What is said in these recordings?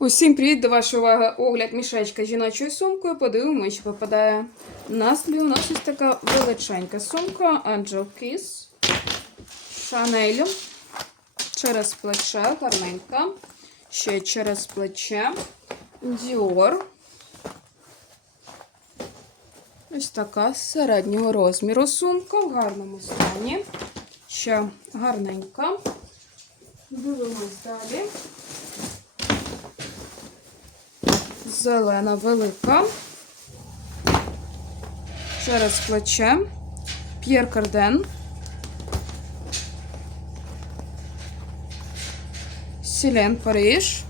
Усім привіт до вашої уваги огляд мішечка з жіночою сумкою. Подивимося, що попадає на столі. У нас ось така величенька сумка Angel Kiss Шанелю. Через плече, гарненька. Ще через плече. Dior. Ось така середнього розміру сумка в гарному стані. Ще гарненька. Дивимось далі. Зелена велика. Через плече. П'єр Карден. Сілен Париж.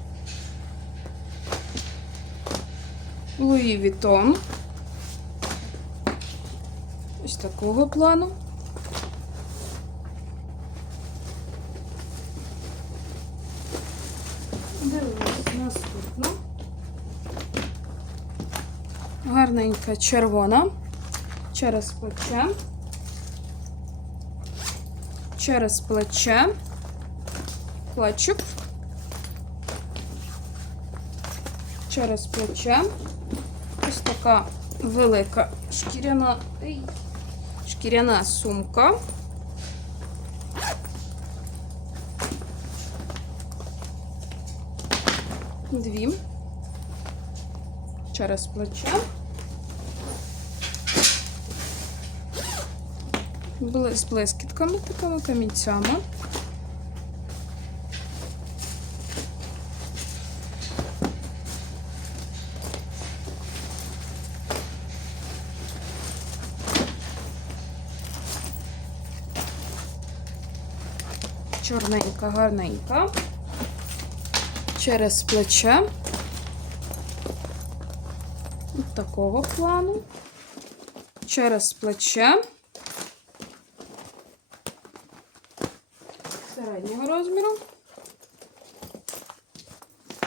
Луї Вітон. Ось такого плану. Дивимось наступну. Гарненька червона. Через плече. Через плече. Плечик. Через плече. Ось така велика шкіряна, шкіряна сумка. Дві. Через плече. З блискітками, такими камінцями. Чорненька, гарненька. Через плече. От такого плану. Через плече. Середнього розміру.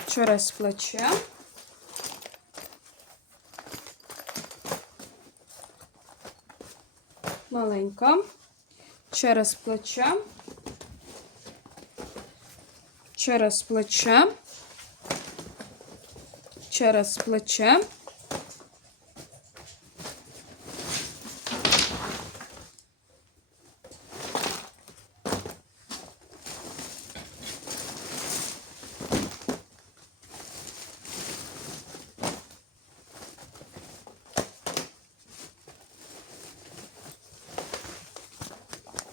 Через плече. Маленька. Через плече. Через плече. Через плече.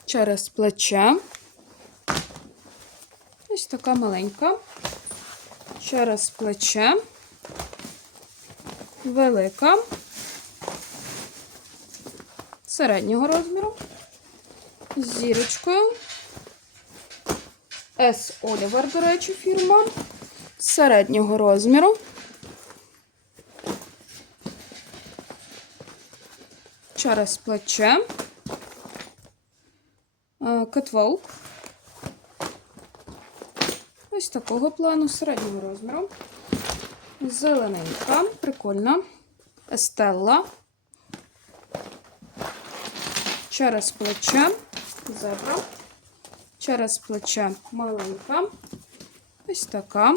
Через плече. Ось така маленька. Через плече. Велика. Середнього розміру. З зірочкою. С. Олівер, до речі, фірма. Середнього розміру. Через плече. Е, Ось такого плану середнього розміру. Зелененька, прикольна. Естелла. Через плече. Зебра. Через плече маленька. Ось така.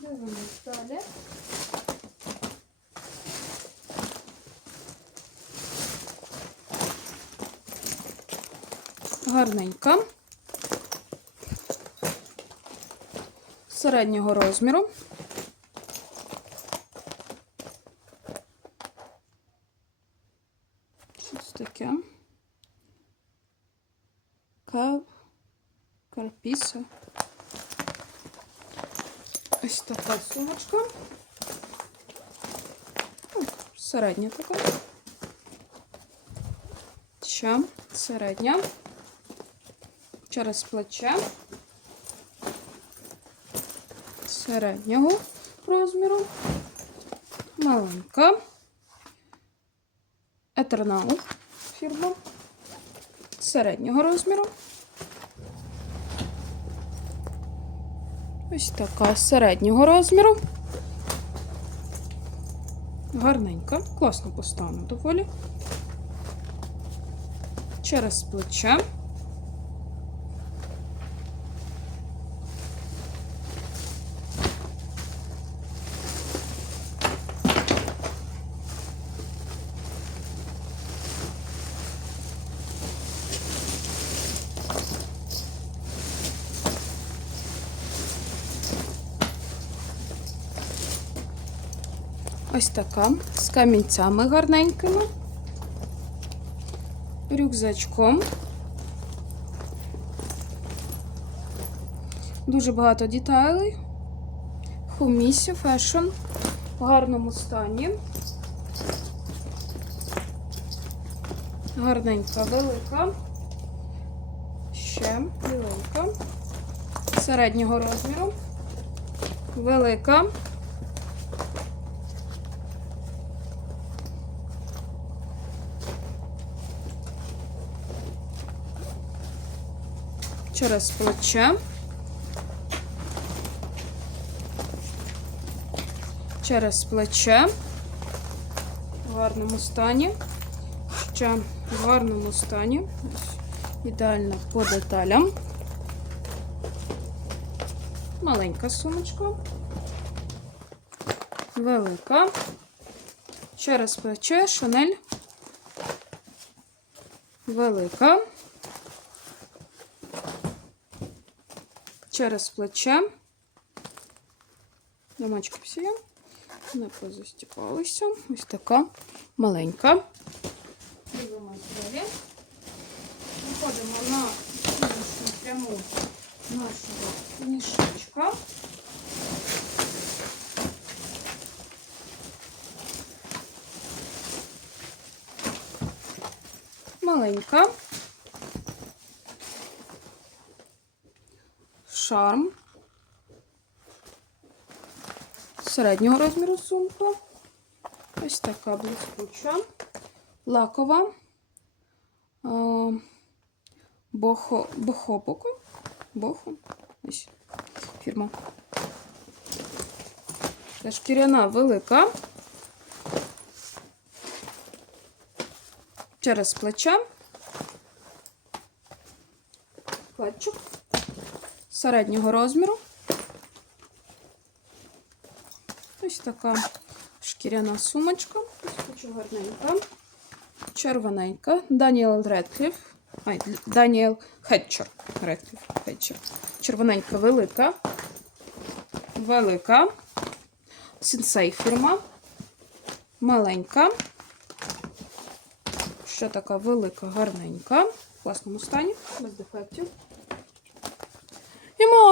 Дивимось далі. Гарненька. Середнього розміру. Щось таке. Кав. Карпіса. Ось така сумочка. Ну, Середня така. Ще середня. Через плече. Середнього розміру. Маленька. Етернал фірма. Середнього розміру. Ось така середнього розміру. Гарненька, класно поставлена доволі. Через плече. Ось така з камінцями гарненькими. Рюкзачком. Дуже багато деталей. Хумісі, фешн в гарному стані. Гарненька, велика. Ще біленька. Середнього розміру. Велика. Через плече. Через плече. В гарному стані. Ще в гарному стані. Ідеально по деталям. Маленька сумочка. Велика. Через плече, шанель. Велика. Через плече. Домочки всі. Не позастіпалися. Ось така маленька. Дивимось далі. Виходимо на пряму нашого мішечка. Маленька. Шарм. Середнього розміру сумка. Ось така блискуча. Лакова. А, Бохо, Бохопоко. Бохо. Ось фірма. Та шкіряна велика. Через плече. Клетчик. Середнього розміру. Ось така шкіряна сумочка. Хочу гарненька. Червоненька. Даніел Редкліф. Ай, Даніел Хетчер. Редкліф. Хетчер. Червоненька велика. Велика. Сінсей фірма. Маленька. Ще така велика, гарненька. В класному стані, без дефектів.